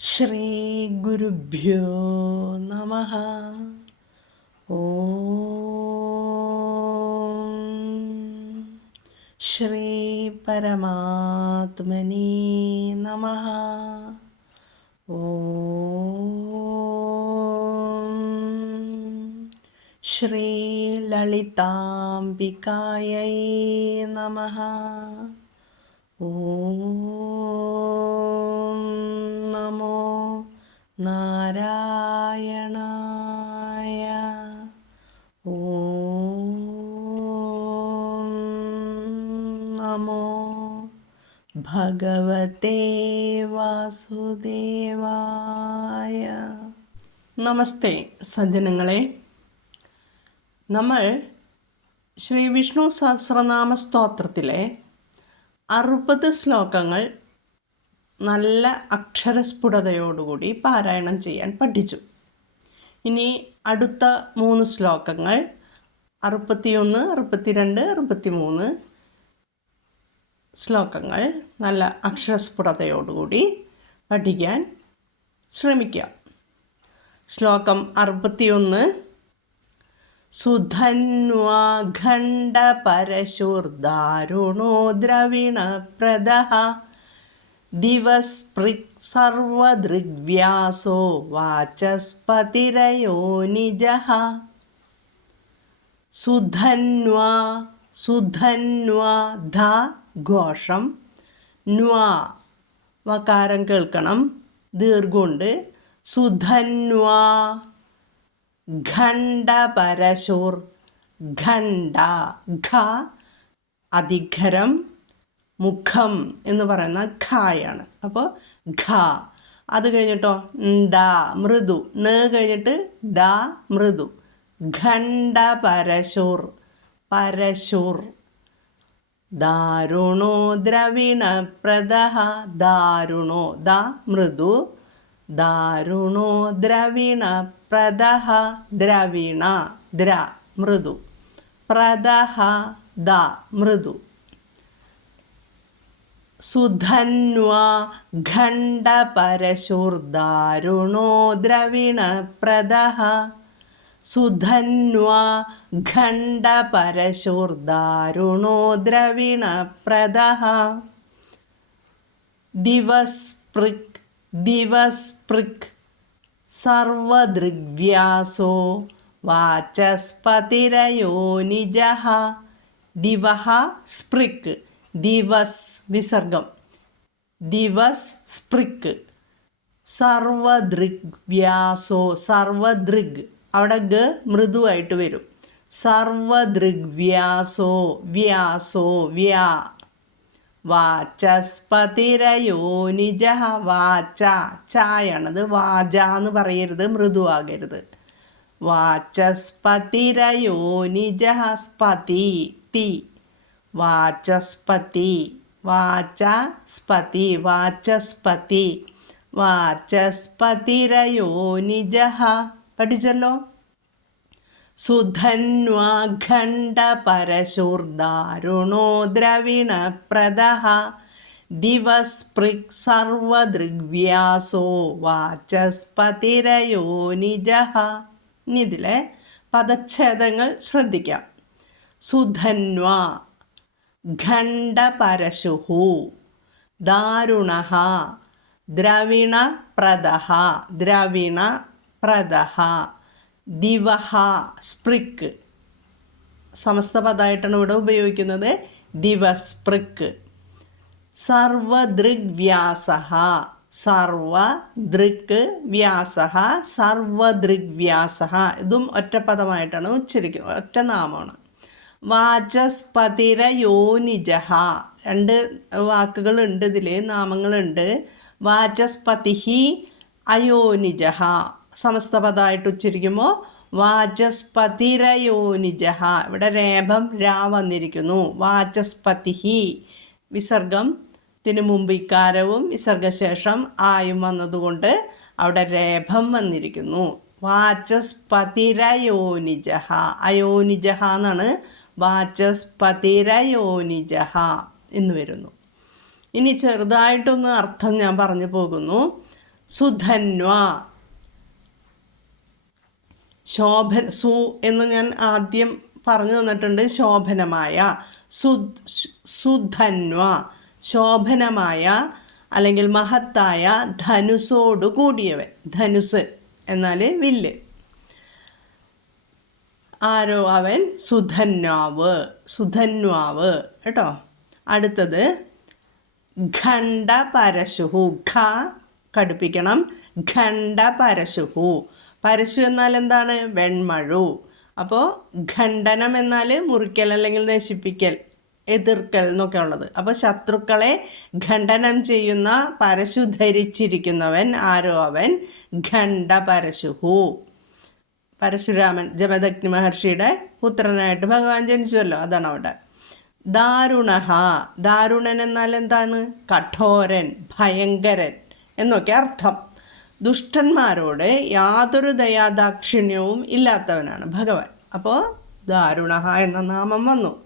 ശ്രീ ഗുരുഭ്യോ നമഃ. ശ്രീ പരമാത്മനേ നമഃ. ശ്രീ ലളിതാംബികായൈ നമഃ. നമോ നാരായണായ. നമോ ഭഗവതേ വാസുദേവായ. നമസ്തേ സജ്ജനങ്ങളെ. നമ്മൾ ശ്രീ വിഷ്ണു സഹസ്രനാമ സ്തോത്രത്തിലെ 60 ശ്ലോകങ്ങൾ നല്ല അക്ഷരസ്ഫുടതയോടുകൂടി പാരായണം ചെയ്യാൻ പഠിച്ചു. ഇനി അടുത്ത 3 ശ്ലോകങ്ങൾ 61, 62, 63 ശ്ലോകങ്ങൾ നല്ല അക്ഷരസ്ഫുടതയോടുകൂടി പഠിക്കാൻ ശ്രമിക്കാം. ശ്ലോകം 61. സുധന്വാഖണ്ഡ പരശുർദാരുണോ ദ്രവിണപ്രദഃ ദിവസ്പൃക് സർവദൃഗ്വ്യാസോ വാചസ്പതിരയോ നിജഃ. സുധന്വാ സുധന്വാ ധ ഘോഷം, ന്വാ വകാരം കേൾക്കണം, ദീർഘമുണ്ട്. സുധന്വാ ഖണ്ഡ പരശൂർ, ഖണ്ഡ ഖ അധികരം, മുഖം എന്ന് പറയുന്ന ഖായാണ്. അപ്പോൾ ഖ. അത് കഴിഞ്ഞിട്ടോ ഡ മൃദു, ന കഴിഞ്ഞിട്ട് ഡ മൃദു. ഖണ്ഡ പരശൂർ, പരശൂർ. ദാരുണോ ദ്രവിണപ്രദഃ, ദാരുണോ ദ മൃദു, ദാരുണോ ദ്രവിണപ്രദഃ, ദ്രവിണ ദ്ര മൃദു, പ്രദഃ ദ മൃദു. സുധന്വാ ഖണ്ഡ പരശുർദാരുണോ ദ്രവിണപ്രദഃ. സുധന്വാ ഖണ്ഡ പരശുർദാരുണോ ദ്രവിണപ്രദഃ. ദിവസ്പൃക്, ദിവസ്പൃക് സർവദൃഗ്വ്യാസോ വാചസ്പതിരയോ നിജഃ. ദിവഃ സ്പൃക്, ദിവസ് വിസർഗം, ദിവസ് സ്പൃക്. സർവദൃഗ്വ്യാസോ, സർവദൃഗ് അവിടെ ഗ മൃദുവായിട്ട് വരും. സർവദൃഗ്വ്യാസോ, വ്യാസോ വ്യാ. വാചസ്പതിരയോ നിജഃ, വാച ചായാണത്, വാച എന്ന് പറയരുത്, മൃദുവാകരുത്. വാചസ്പതിരയോ നിജഃ, സ്പതി തി, വാചസ്പതി, വാചസ്പതി, വാചസ്പതി, വാചസ്പതിരയോ നിജഃ. പഠിച്ചല്ലോ. സുധന്വാ ഖണ്ഡ പരശുർദാരുണോ ദ്രവിണപ്രദഃ. ദിവസ്പൃക് സർവദൃഗ്വ്യാസോ വാചസ്പതിരയോ നിജഃ. ഇതിലെ പദച്ഛേദങ്ങൾ ശ്രദ്ധിക്കാം. സുധന്വാ ഖണ്ഡ പരശുഹു, ദാരുണഃ ദ്രവിണപ്രദഃ, ദ്രവിണപ്രദഃ. ദിവഃ സ്പൃക് സമസ്ത പദമായിട്ടാണ് ഇവിടെ ഉപയോഗിക്കുന്നത്. ദിവസ്പൃക്. സർവദൃഗ്വ്യാസഃ, സർവദൃക് വ്യാസഃ, സർവദൃഗ്വ്യാസഃ. ഇതും ഒറ്റപ്പദമായിട്ടാണ് ഉച്ചരിക്കുന്നത്, ഒറ്റ നാമമാണ്. വാചസ്പതിരയോ നിജഃ, 2 വാക്കുകളുണ്ട് ഇതിൽ, നാമങ്ങളുണ്ട്. വാചസ്പതിഹി അയോനിജഃ സമസ്ത പദമായിട്ട് ഉച്ചരിക്കുമ്പോൾ വാചസ്പതിരയോനിജഃ. ഇവിടെ രേഭം രാ വന്നിരിക്കുന്നു. വാചസ്പതിഹി വിസർഗം ത്തിന് മുമ്പ് ഇക്കാരവും വിസർഗശേഷം ആയും വന്നതുകൊണ്ട് അവിടെ രേഭം വന്നിരിക്കുന്നു. വാചസ്പതിരയോനിജഃ, അയോനിജഃ എന്നാണ് വാചസ്പതിരയോനിജഃ എന്ന് വരുന്നു. ഇനി ചെറുതായിട്ടൊന്ന് അർത്ഥം ഞാൻ പറഞ്ഞു പോകുന്നു. സുധന്വ, സു എന്ന് ഞാൻ ആദ്യം പറഞ്ഞു തന്നിട്ടുണ്ട്. ശോഭനമായ, സുധന്വ ശോഭനമായ അല്ലെങ്കിൽ മഹത്തായ ധനുസോടു കൂടിയവൻ. ധനുസ് എന്നാൽ വില്ല്. ആരോ അവൻ? സുധന്വാവ് കേട്ടോ. അടുത്തത് ഖണ്ഡപരശുഹു. ഖ കടുപ്പിക്കണം. ഖണ്ഡപരശുഹു. പരശു എന്നാൽ എന്താണ്? വെൺമഴു. അപ്പോൾ ഖണ്ഡനം എന്നാൽ മുറിക്കൽ അല്ലെങ്കിൽ നശിപ്പിക്കൽ, എതിർക്കൽ എന്നൊക്കെ ഉള്ളത്. അപ്പോൾ ശത്രുക്കളെ ഖണ്ഡനം ചെയ്യുന്ന പരശു ധരിച്ചിരിക്കുന്നവൻ. ആരോ അവൻ? ഖണ്ഡപരശുഹു. പരശുരാമൻ, ജമദഗ്നി മഹർഷിയുടെ പുത്രനായിട്ട് ഭഗവാൻ ജനിച്ചുവല്ലോ, അതാണ് അവിടെ. ദാരുണഹ. ദാരുണൻ എന്നാൽ എന്താണ്? കഠോരൻ, ഭയങ്കരൻ എന്നൊക്കെ അർത്ഥം. ദുഷ്ടന്മാരോട് യാതൊരു ദയാദാക്ഷിണ്യവും ഇല്ലാത്തവനാണ് ഭഗവാൻ. അപ്പോൾ ദാരുണഹ എന്ന നാമം വന്നു.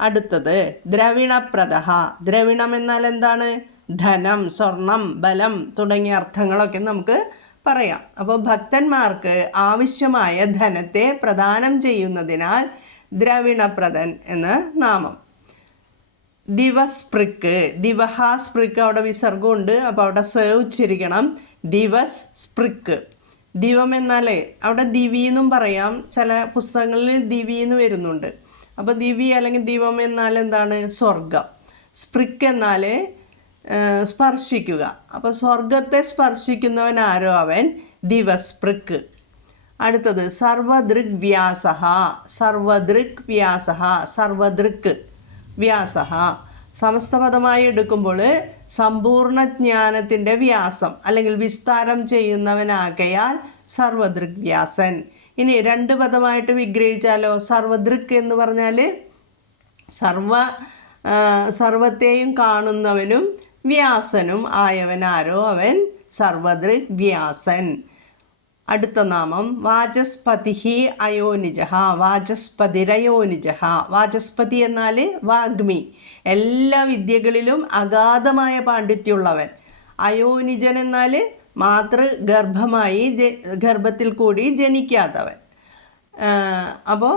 അടുത്തത് ദ്രവിണപ്രദഃ. ദ്രവിണം എന്നാൽ എന്താണ്? ധനം, സ്വർണം, ബലം തുടങ്ങിയ അർത്ഥങ്ങളൊക്കെ നമുക്ക് പറയാം. അപ്പോൾ ഭക്തന്മാർക്ക് ആവശ്യമായ ധനത്തെ പ്രദാനം ചെയ്യുന്നതിനാൽ ദ്രവിണപ്രദൻ എന്ന നാമം. ദിവസ്പൃക്ക്. ദിവഹ സ്പൃക്ക് അവിടെ വിസർഗമുണ്ട്. അപ്പോൾ അവിടെ ഉച്ചരിക്കണം. ദിവസ് സ്പൃക്ക്. ദിവം എന്നാൽ അവിടെ ദിവി എന്നും പറയാം. ചില പുസ്തകങ്ങളിൽ ദിവി എന്ന് വരുന്നുണ്ട്. അപ്പോൾ ദിവി അല്ലെങ്കിൽ ദിവം എന്നാൽ എന്താണ്? സ്വർഗം. സ്പൃക്ക് എന്നാൽ സ്പർശിക്കുക. അപ്പോൾ സ്വർഗത്തെ സ്പർശിക്കുന്നവൻ ആരോ അവൻ? ദിവസ്പൃക്ക്. അടുത്തത് സർവദൃക് വ്യാസഃ. സർവദൃക് വ്യാസഃ. സർവദൃക് വ്യാസഃ സമസ്തപദമായി എടുക്കുമ്പോൾ സമ്പൂർണ്ണ ജ്ഞാനത്തിൻ്റെ വ്യാസം അല്ലെങ്കിൽ വിസ്താരം ചെയ്യുന്നവനാകയാൽ സർവദൃക് വ്യാസൻ. ഇനി രണ്ട് പദമായിട്ട് വിഗ്രഹിച്ചാലോ? സർവദൃക് എന്ന് പറഞ്ഞാൽ സർവത്തെയും കാണുന്നവനും വ്യാസനും ആയവനാരോ അവൻ? സർവദൃക് വ്യാസൻ. അടുത്ത നാമം വാചസ്പതിഹി അയോനിജഃ. വാചസ്പതിരയോനിജഃ. വാചസ്പതി എന്നാൽ വാഗ്മി, എല്ലാ വിദ്യകളിലും അഗാധമായ പാണ്ഡിത്യമുള്ളവൻ. അയോനിജൻ എന്നാൽ മാതൃഗർഭമായി ഗർഭത്തിൽ കൂടി ജനിക്കാത്തവൻ. അപ്പോൾ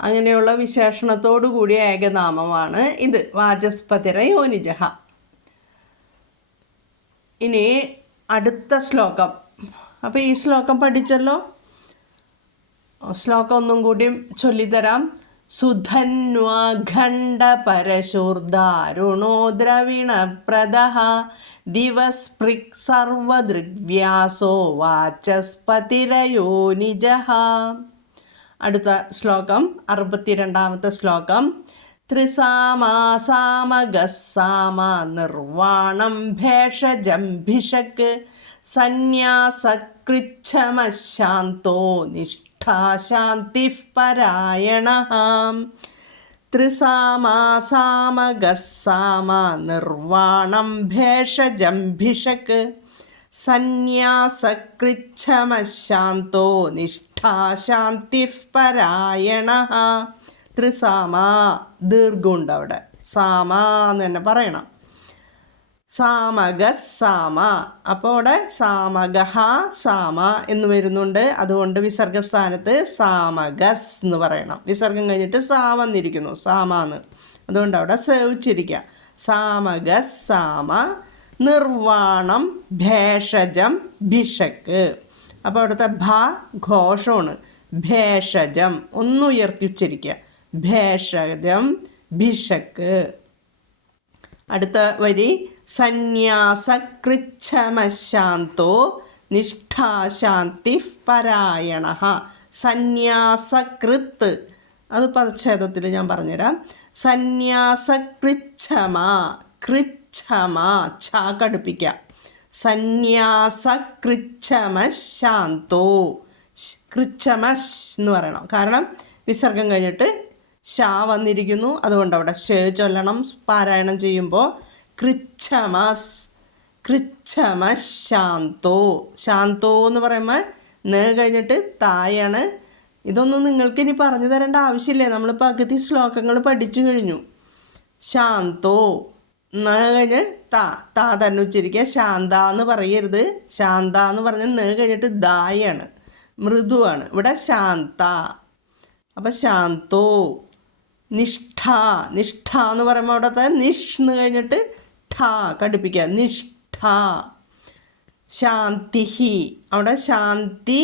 അങ്ങനെയുള്ള വിശേഷണത്തോടു കൂടിയ ഏകനാമമാണ് ഇത്, വാചസ്പതിരയോനിജഃ. ഇനി അടുത്ത ശ്ലോകം. അപ്പോൾ ഈ ശ്ലോകം പഠിച്ചല്ലോ. ശ്ലോകം ഒന്നും കൂടി ചൊല്ലിത്തരാം. സുധന്വാഖണ്ഡപരശൂർദാരുണോ ദ്രവിണപ്രദഃ ദിവസ്പൃക് സർവദൃഗ്വ്യാസോ വാചസ്പതിരയോനിജഃ. അടുത്ത ശ്ലോകം 62ാമത്തെ ശ്ലോകം. ത്രിസാമാസാമഗസ്സാമ നിർവാണം ഭേഷജം ഭിഷക് സന്യാസകൃച്ഛമശാന്തോ നിഷ്ഠാശാന്തിഃ പരായണഃ. ത്രിസാമാസാമഗസ്സാമ നിർവാണം ഭേഷജം ഭിഷക് സന്യാസകൃച്ഛമശാന്തോ നിഷ്ഠാശാന്തിഃ പരായണഃ. ത്രിസാമ ദീർഘമുണ്ട് അവിടെ. സാമ എന്ന് തന്നെ പറയണം. സാമഗസ്സാമ. അപ്പോൾ അവിടെ സാമഗഹ സാമ എന്ന് വരുന്നുണ്ട്. അതുകൊണ്ട് വിസർഗസ്ഥാനത്ത് സാമഗസ് എന്ന് പറയണം. വിസർഗം കഴിഞ്ഞിട്ട് സാ വന്നിരിക്കുന്നു, സാമാന്ന്. അതുകൊണ്ട് അവിടെ ഉച്ചരിക്കുക. സാമഗസ്സാമ നിർവാണം ഭേഷജം ഭിഷക്. അപ്പോൾ അവിടുത്തെ ഭ ഘോഷമാണ്. ഭേഷജം ഒന്നുയർത്തി ഉച്ചരിക്കുക. ഭേഷജം ഭിഷക്. അടുത്ത വരി സന്യാസകൃച്ഛമശാന്തോ നിഷ്ഠാശാന്തിഃ പരായണഃ. സന്യാസകൃത്ത് അത് പദച്ഛേദത്തിൽ ഞാൻ പറഞ്ഞുതരാം. സന്യാസകൃച്ഛമ, കൃച്ഛമ ഛ കടുപ്പിക്കുക. സന്യാസകൃച്ഛമശാന്തോ, കൃച്ഛമശ് എന്ന് പറയണം. കാരണം വിസർഗം കഴിഞ്ഞിട്ട് ഷാ വന്നിരിക്കുന്നു. അതുകൊണ്ട് അവിടെ ഷ ചൊല്ലണം പാരായണം ചെയ്യുമ്പോൾ. കൃച്ഛമസ്, കൃച്ഛമശാന്തോ. ശാന്തോ എന്ന് പറയുമ്പോൾ ന കഴിഞ്ഞിട്ട് തായാണ് ഇതൊന്നും നിങ്ങൾക്ക് ഇനി പറഞ്ഞു തരേണ്ട ആവശ്യമില്ലേ, നമ്മൾ പകുതി ശ്ലോകങ്ങൾ പഠിച്ചു കഴിഞ്ഞു. ശാന്തോ ന കഴിഞ്ഞ് താ തന്നെ ഉച്ചരിക്കുക. ശാന്ത എന്ന് പറയരുത്. ശാന്ത എന്ന് പറഞ്ഞാൽ ന കഴിഞ്ഞിട്ട് ദായാണ്, മൃദുവാണ്. ഇവിടെ ശാന്ത. അപ്പം ശാന്തോ. നിഷ്ഠ. നിഷ്ഠ എന്ന് പറയുമ്പോൾ അവിടുത്തെ നിഷ് എന്ന് കഴിഞ്ഞിട്ട് ഠ കടുപ്പിക്കുക. നിഷ്ഠ. ശാന്തിഹി. അവിടെ ശാന്തി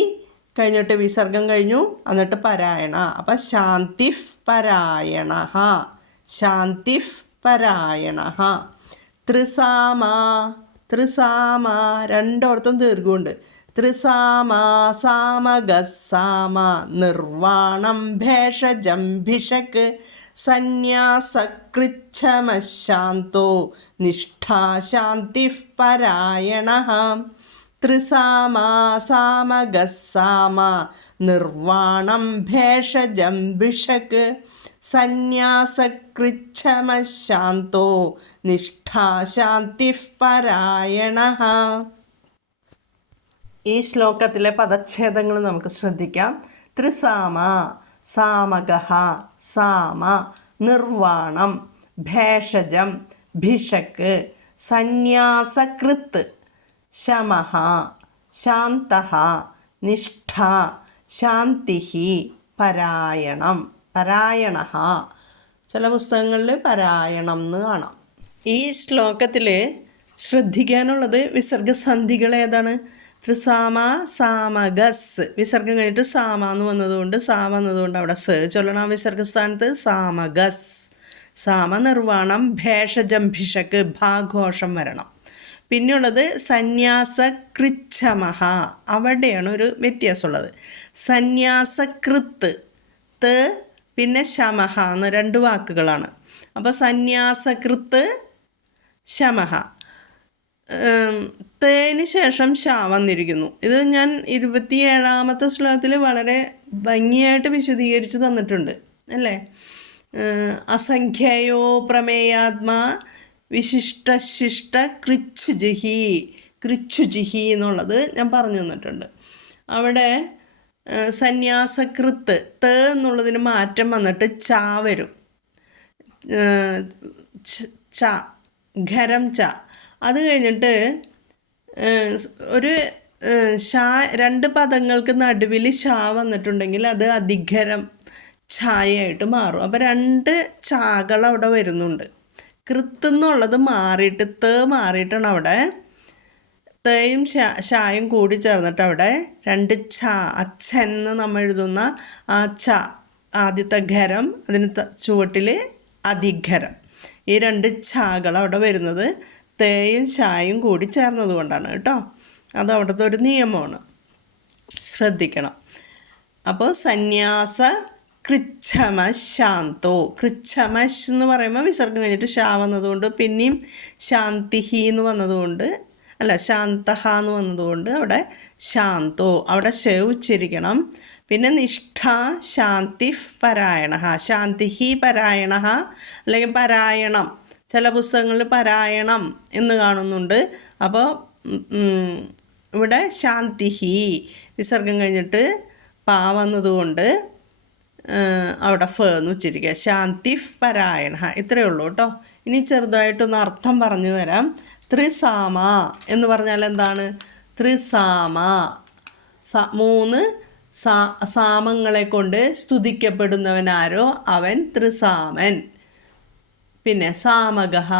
കഴിഞ്ഞിട്ട് വിസർഗം കഴിഞ്ഞു, എന്നിട്ട് പരായണ. അപ്പം ശാന്തിഫ് പരായണ. ശാന്തിഫ് പരായണ. ത്രിസാമ. ത്രിസാമ രണ്ടോടത്തും ദീർഘമുണ്ട്. ത്രിസാമ സാമഗസാമ നിർവാണം ഭേഷജം ഭിഷക് സന്യാസകൃച്ഛമശാന്തോ നിഷ്ഠാ ശാന്തിഫ് പരായണ. ത്രിസാമ സാമഗസാമ നിർവാണം ഭേഷജം ഭിഷക് സന്യാസകൃച്ഛമശാന്തോ നിഷ്ഠാ ശാന്തിഫ് പരായണ. ഈ ശ്ലോകത്തിലെ പദച്ഛേദങ്ങൾ നമുക്ക് ശ്രദ്ധിക്കാം. ത്രിസാമ സാമഗഃ സാമ നിർവാണം ഭേഷജം ഭിഷക് സന്യാസകൃത് ശമഃ ശാന്തഃ നിഷ്ഠ ശാന്തിഹി പരായണം. പരായണഃ ചില പുസ്തകങ്ങളിൽ പരായണം എന്ന് കാണാം. ഈ ശ്ലോകത്തിൽ ശ്രദ്ധിക്കാനുള്ളത് വിസർഗസന്ധികൾ ഏതാണ്? ത്രിസാമ സാമഗസ്. വിസർഗം കഴിഞ്ഞിട്ട് സാമ എന്ന് വന്നതുകൊണ്ട് സാ വന്നതുകൊണ്ട് അവിടെ സ ചൊല്ലണം. വിസർഗസ്ഥാനത്ത് സാമഗസ്. സാമ നിർവാണം ഭേഷജം ഭിഷക് ഭാഘോഷം വരണം. പിന്നെയുള്ളത് സന്യാസകൃച്ഛമഃ. അവിടെയാണ് ഒരു വ്യത്യാസമുള്ളത്. സന്യാസകൃത്ത് ത് പിന്നെ ശമഃ എന്ന് രണ്ട് വാക്കുകളാണ്. അപ്പോൾ സന്യാസകൃത്ത് ശമഃ. തേന് ശേഷം ഷ വന്നിരിക്കുന്നു. ഇത് ഞാൻ 27ാമത്തെ ശ്ലോകത്തിൽ വളരെ ഭംഗിയായിട്ട് വിശദീകരിച്ച് തന്നിട്ടുണ്ട് അല്ലേ. അസംഖ്യയോ പ്രമേയാത്മാ വിശിഷ്ടശിഷ്ട കൃച്ഛുജിഹി. കൃച്ഛുജിഹി എന്നുള്ളത് ഞാൻ പറഞ്ഞു തന്നിട്ടുണ്ട്. അവിടെ സന്യാസകൃത്ത് ത എന്നുള്ളതിന് മാറ്റം വന്നിട്ട് ച വരും. ച ഖരം ച. അത് കഴിഞ്ഞിട്ട് ഒരു രണ്ട് പദങ്ങൾക്ക് നടുവിൽ ഷ വന്നിട്ടുണ്ടെങ്കിൽ അത് അധികരം ഛായയായിട്ട് മാറും. അപ്പോൾ രണ്ട് ചാകൾ അവിടെ വരുന്നുണ്ട്. കൃത്ത് എന്നുള്ളത് മാറിയിട്ട് ത മാറിയിട്ടാണ് അവിടെ തയും ഷായും കൂടി ചേർന്നിട്ട് അവിടെ രണ്ട് ഛ അച്ഛൻ എന്ന് നമ്മൾ എഴുതുന്ന ആ ഛ ആദ്യത്തെ ഖരം അതിന് ചുവട്ടിൽ അധികരം. ഈ രണ്ട് ഛാകൾ അവിടെ വരുന്നത് തേയും ഷായും കൂടി ചേർന്നത് കൊണ്ടാണ് കേട്ടോ. അത് അവിടുത്തെ ഒരു നിയമമാണ്, ശ്രദ്ധിക്കണം. അപ്പോൾ സന്യാസ കൃച്ഛമശ് ശാന്തോ. കൃച്ഛമശ് എന്ന് പറയുമ്പോൾ വിസർഗം കഴിഞ്ഞിട്ട് ഷാ വന്നതുകൊണ്ട് പിന്നെയും ശാന്തിഹി എന്ന് വന്നതുകൊണ്ട് അല്ല ശാന്തഹ എന്ന് വന്നതുകൊണ്ട് അവിടെ ശാന്തോ. അവിടെ ശ ഉച്ചരിക്കണം. പിന്നെ നിഷ്ഠ ശാന്തിഫ് പരായണ. ശാന്തിഹി പരായണ അല്ലെങ്കിൽ പരായണം. ചില പുസ്തകങ്ങളിൽ പരായണം എന്ന് കാണുന്നുണ്ട്. അപ്പോൾ ഇവിടെ ശാന്തിഹി വിസർഗം കഴിഞ്ഞിട്ട് പാ വന്നതുകൊണ്ട് അവിടെ ഫ എന്ന് ഉച്ചരിക്കുക. ശാന്തിഫ് പരായണ. ഇത്രയേ ഉള്ളൂ കേട്ടോ. ഇനി ചെറുതായിട്ടൊന്ന് അർത്ഥം പറഞ്ഞു വരാം. ത്രിസാമ എന്ന് പറഞ്ഞാൽ എന്താണ്? ത്രിസാമ മൂന്ന് സാമങ്ങളെ കൊണ്ട് സ്തുതിക്കപ്പെടുന്നവനാരോ അവൻ ത്രിസാമൻ. പിന്നെ സാമഗഃ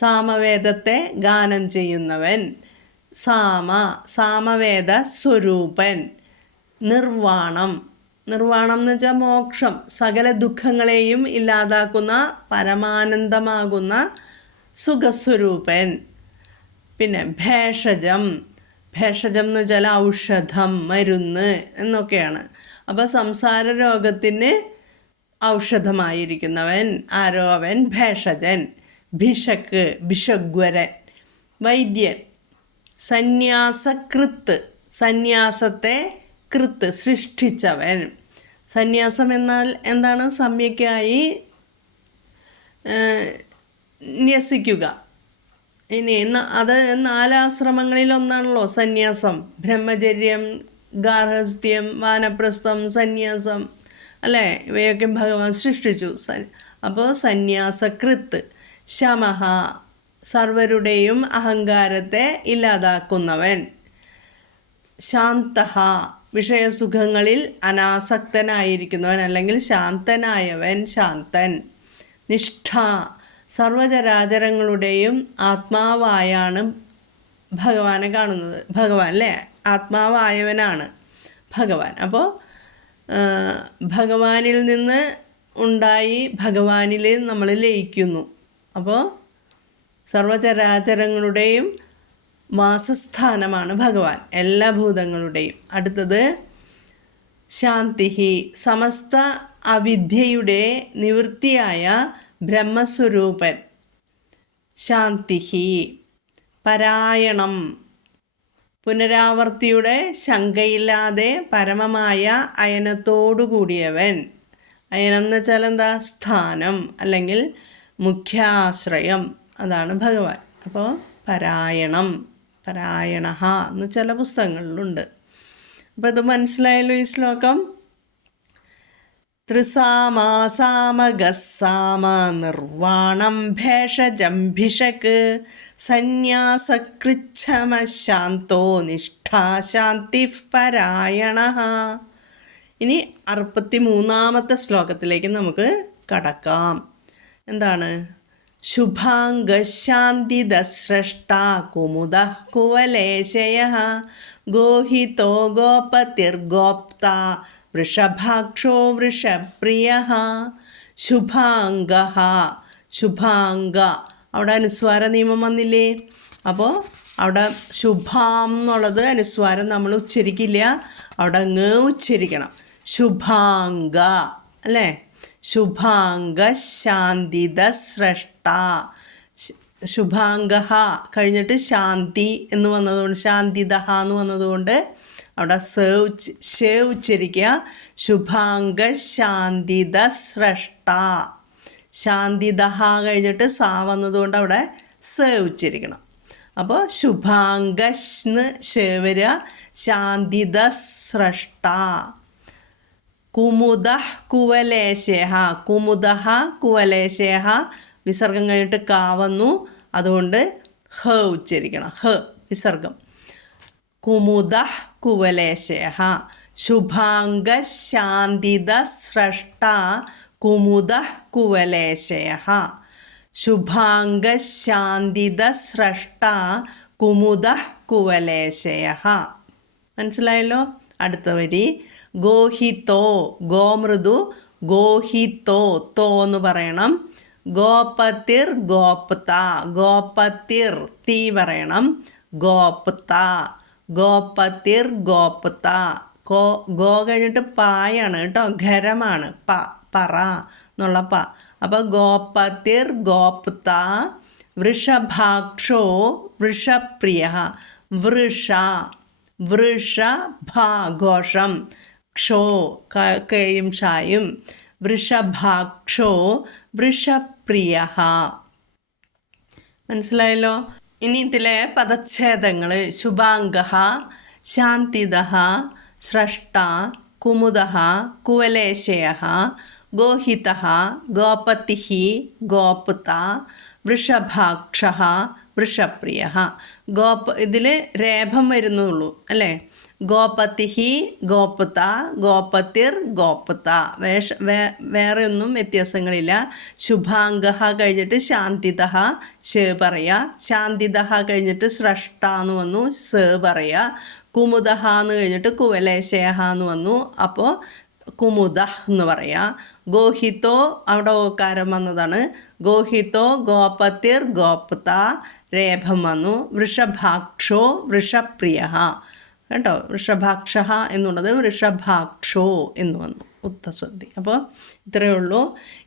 സാമവേദത്തെ ഗാനം ചെയ്യുന്നവൻ. സാമ സാമവേദ സ്വരൂപൻ. നിർവാണം നിർവാണം എന്ന് വെച്ചാൽ മോക്ഷം, സകല ദുഃഖങ്ങളെയും ഇല്ലാതാക്കുന്ന പരമാനന്ദമാകുന്ന സുഖസ്വരൂപൻ. പിന്നെ ഭേഷജം ഭേഷജം എന്ന് വെച്ചാൽ ഔഷധം മരുന്ന് എന്നൊക്കെയാണ്. അപ്പോൾ സംസാര രോഗത്തിന് ഔഷധമായിരിക്കുന്നവൻ ആരോ അവൻ ഭേഷജൻ. ഭിഷക് ഭിഷഗ്വരൻ വൈദ്യൻ. സന്യാസകൃത്ത് സന്യാസത്തെ കൃത്ത് സൃഷ്ടിച്ചവൻ. സന്യാസം എന്നാൽ എന്താണ്? സമ്യക്കായി ന്യസിക്കുക. ഇനി അത് 4 ആശ്രമങ്ങളിൽ ഒന്നാണല്ലോ സന്യാസം. ബ്രഹ്മചര്യം ഗാർഹസ്ഥ്യം, വാനപ്രസ്ഥം, സന്യാസം, അല്ലേ? ഇവയൊക്കെ ഭഗവാൻ സൃഷ്ടിച്ചു. അപ്പോൾ സന്യാസകൃത്ത്. ശമഹ, സർവരുടെയും അഹങ്കാരത്തെ ഇല്ലാതാക്കുന്നവൻ. ശാന്തഹ, വിഷയസുഖങ്ങളിൽ അനാസക്തനായിരിക്കുന്നവൻ അല്ലെങ്കിൽ ശാന്തനായവൻ, ശാന്തൻ. നിഷ്ഠ, സർവചരാചരങ്ങളുടെയും ആത്മാവായാണ് ഭഗവാനെ കാണുന്നത്. ഭഗവാൻ അല്ലേ? ആത്മാവായവനാണ് ഭഗവാൻ. അപ്പോൾ ഭഗവാനിൽ നിന്ന് ഉണ്ടായി ഭഗവാനിൽ നമ്മൾ ലയിക്കുന്നു. അപ്പോൾ സർവചരാചരങ്ങളുടെയും വാസസ്ഥാനമാണ് ഭഗവാൻ, എല്ലാ ഭൂതങ്ങളുടെയും. അടുത്തത് ശാന്തിഹി, സമസ്ത അവിദ്യയുടെ നിവൃത്തിയായ ബ്രഹ്മസ്വരൂപൻ. ശാന്തിഹി. പരായണം, പുനരാവർത്തിയുടെ ശങ്കയില്ലാതെ പരമമായ അയനത്തോടു കൂടിയവൻ. അയനം എന്ന് വെച്ചാൽ എന്താ? സ്ഥാനം അല്ലെങ്കിൽ മുഖ്യാശ്രയം, അതാണ് ഭഗവാൻ. അപ്പോൾ പരായണം, പരായണഃ എന്ന് ചില പുസ്തകങ്ങളിലുണ്ട്. അപ്പോൾ ഇത് മനസ്സിലായല്ലോ ഈ ശ്ലോകം. ത്രിസാമാസാമഗസ്സാമ നിർവാണം ഭേഷജംഭിഷക് സന്യാസകൃച്ഛമശാന്തോ നിഷ്ഠാ ശാന്തിഃ പരായണഃ. ഇനി 63-ാമത്തെ ശ്ലോകത്തിലേക്ക് നമുക്ക് കടക്കാം. എന്താണ്? ശുഭാംഗശാന്തിദസ്രഷ്ടാ കുമുദഃ കുവലേശയഃ ഗോഹിതോ ഗോപതിർഗോപ്താ വൃഷഭാക്ഷോ വൃഷപ്രിയഃ. ശുഭാംഗഃ, ശുഭാംഗ, അവിടെ അനുസ്വാര നിയമം വന്നില്ലേ? അപ്പോൾ അവിടെ ശുഭാം എന്നുള്ളത് അനുസ്വാരം നമ്മൾ ഉച്ചരിക്കില്ല, അവിടെ അങ്ങ് ഉച്ചരിക്കണം. ശുഭാംഗ അല്ലേ? ശുഭാംഗ ശാന്തിദ സ്രഷ്ട. ശുഭാംഗ കഴിഞ്ഞിട്ട് ശാന്തി എന്ന് വന്നതുകൊണ്ട്, ശാന്തിദഹ എന്ന് വന്നതുകൊണ്ട് അവിടെ ശ ഉച്ചരിക്കുക. ശുഭാംഗ ശാന്തിദ സ്രഷ്ട. ശാന്തിദഹ കഴിഞ്ഞിട്ട് സാ വന്നതുകൊണ്ട് അവിടെ സ ഉച്ചരിക്കണം. അപ്പോൾ ശുഭാംഗന്ന് ശ വരിക, ശാന്തിദ സ്രഷ്ട. കുമുദഃ കുവലേശേഹ, കുമുദഃ കുവലേശേഹ വിസർഗം കഴിഞ്ഞിട്ട് കാ വന്നു, അതുകൊണ്ട് ഹ ഉച്ചരിക്കണം. ഹ വിസർഗം. കുമുദഃ കുവലേശേഹ. ശുഭാംഗ ശാന്തിദ സ്രഷ്ട കുമുദഃ കുവലേശേഹ. ശുഭാംഗ ശാന്തിദ സ്രഷ്ട കുമുദഃ കുവലേശേഹ. മനസ്സിലായല്ലോ? അടുത്ത വരി ഗോഹിതോ, ഗോമൃദു, ഗോഹിതോ, തോ എന്ന് പറയണം. ഗോപതിർ ഗോപ്ത, ഗോപതിർ തീ പറയണം. ഗോപ്ത, ഗോപതിർ ഗോപ്ത. ഗോ കഴിഞ്ഞിട്ട് പായാണ് കേട്ടോ, ഖരമാണ്. പ, പറ എന്നുള്ള പ. അപ്പോൾ ഗോപതിർ ഗോപ്ത വൃഷഭാക്ഷോ വൃഷപ്രിയ. വൃഷ, വൃഷഭാഘോഷം, ക്ഷോ കയും ഷായും. വൃഷഭാക്ഷോ വൃഷപ്രിയ. മനസ്സിലായല്ലോ? ഇനി ഇതിലെ പദച്ഛേദങ്ങൾ: ശുഭാംഗഃ, ശാന്തിദഃ, സ്രഷ്ട, കുമുദഃ, കുവലേശയഃ, ഗോഹിതഃ, ഗോപതിഃ, ഗോപ്ത, വൃഷഭാക്ഷഃ, വൃഷപ്രിയഃ. ഇതിൽ രേഭം വരുന്നുള്ളൂ അല്ലേ? ഗോപതിഃ, ഗോപ്ത, ഗോപതിർ, ഗോപ്ത. വേറെ ഒന്നും വ്യത്യാസങ്ങളില്ല. ശുഭാംഗഃ കഴിഞ്ഞിട്ട് ശാന്തിദഃ ശ പറയുക. ശാന്തിദഃ കഴിഞ്ഞിട്ട് സ്രഷ്ട എന്ന് വന്നു, സ പറയുക. കുമുദഃ എന്ന് കഴിഞ്ഞിട്ട് കുവലേശയഃ എന്ന് വന്നു, അപ്പോൾ കുമുദഃ എന്ന് പറയുക. ഗോഹിതോ അവിടെ ഓകാരം വന്നതാണ്. ഗോഹിതോ ഗോപതിർ ഗോപ്ത രേഭം വന്നു. വൃഷഭാക്ഷോ വൃഷപ്രിയ കേട്ടോ. വൃഷഭാക്ഷ എന്നുള്ളത് വൃഷഭാക്ഷോ എന്ന് വന്നു, ഉത്തശ്രുതി. അപ്പോൾ ഇത്രയേ ഉള്ളൂ.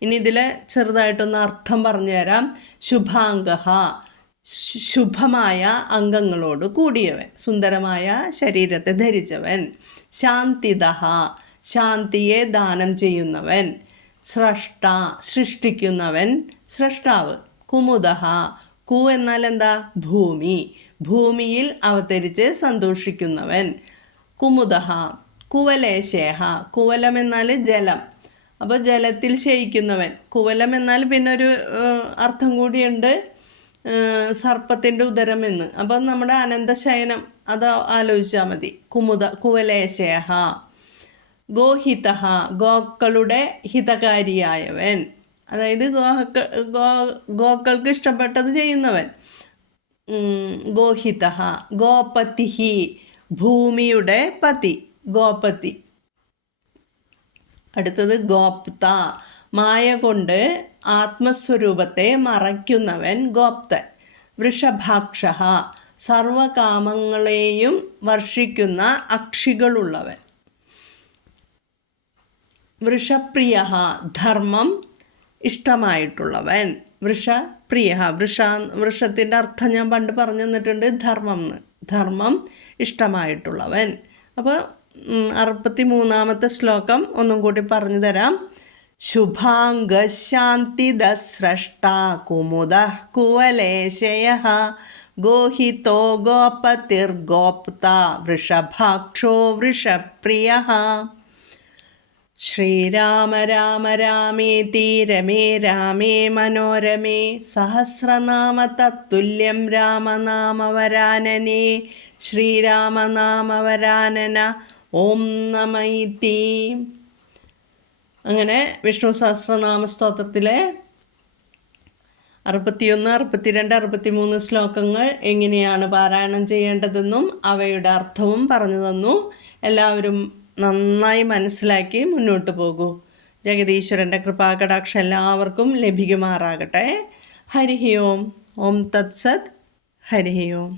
ഇനി ഇതിൽ ചെറുതായിട്ടൊന്ന് അർത്ഥം പറഞ്ഞു തരാം. ശുഭാംഗഃ, ശുഭമായ അംഗങ്ങളോട് കൂടിയവൻ, സുന്ദരമായ ശരീരത്തെ ധരിച്ചവൻ. ശാന്തിദഃ, ശാന്തിയെ ദാനം ചെയ്യുന്നവൻ. സ്രഷ്ട, സൃഷ്ടിക്കുന്നവൻ, സ്രഷ്ടാവ്. കുമുദഃ, കു എന്നാൽ എന്താ? ഭൂമി, ഭൂമിയിൽ അവതരിച്ച് സന്തോഷിക്കുന്നവൻ. കുമുദഹ കുവലേശേഹ. കുവലം എന്നാൽ ജലം, അപ്പോൾ ജലത്തിൽ ശയിക്കുന്നവൻ. കുവലം എന്നാൽ പിന്നെ ഒരു അർത്ഥം കൂടിയുണ്ട്, സർപ്പത്തിൻ്റെ ഉദരം എന്ന്. അപ്പം നമ്മുടെ അനന്തശയനം അത് ആലോചിച്ചാൽ മതി. കുവലേശേഹ. ഗോഹിതഹ ഗോക്കളുടെ ഹിതകാരിയായവൻ, അതായത് ഗോക്കൾക്ക് ഇഷ്ടപ്പെട്ടത് ചെയ്യുന്നവൻ. ഗോഹിതഹ. ഗോപതിഹി ഭൂമിയുടെ പതി, ഗോപതി. അടുത്തത് ഗോപ്ത. മായ കൊണ്ട് ആത്മസ്വരൂപത്തെ മറയ്ക്കുന്നവൻ ഗോപ്തൻ. വൃഷഭാക്ഷ സർവകാമങ്ങളെയും വർഷിക്കുന്ന അക്ഷികളുള്ളവൻ. വൃഷപ്രിയ ധർമ്മം ഇഷ്ടമായിട്ടുള്ളവൻ. വൃഷപ്രിയ വൃഷത്തിൻ്റെ അർത്ഥം ഞാൻ പണ്ട് പറഞ്ഞു തന്നിട്ടുണ്ട്, ധർമ്മം എന്ന്. ധർമ്മം ഇഷ്ടമായിട്ടുള്ളവൻ. അപ്പോൾ 63-ാമത്തെ ശ്ലോകം ഒന്നും കൂടി പറഞ്ഞു തരാം. ശുഭാംഗശാന്തിദസ്രഷ്ട കുമുദ കുവലേശയ ഗോഹിതോ ഗോപതിർഗോപ്ത വൃഷഭാക്ഷോ വൃഷപ്രിയ. ശ്രീരാമ രാമ രാമേതി രമേ രാമേ മനോരമേ സഹസ്രനാമ തത്തുല്യം രാമനാമവരാനനേ. ശ്രീരാമനാമവരാനന ഓം നമ ഇതി. അങ്ങനെ വിഷ്ണു സഹസ്രനാമ സ്തോത്രത്തിലെ 61, 62, 63 ശ്ലോകങ്ങൾ എങ്ങനെയാണ് പാരായണം ചെയ്യേണ്ടതെന്നും അവയുടെ അർത്ഥവും പറഞ്ഞു തന്നു. എല്ലാവരും നന്നായി മനസ്സിലാക്കി മുന്നോട്ട് പോകൂ. ജഗദീശ്വരൻ്റെ കൃപാകടാക്ഷം എല്ലാവർക്കും ലഭിക്കുമാറാകട്ടെ. ഹരി ഓം. ഓം തത്സത്. ഹരി ഓം.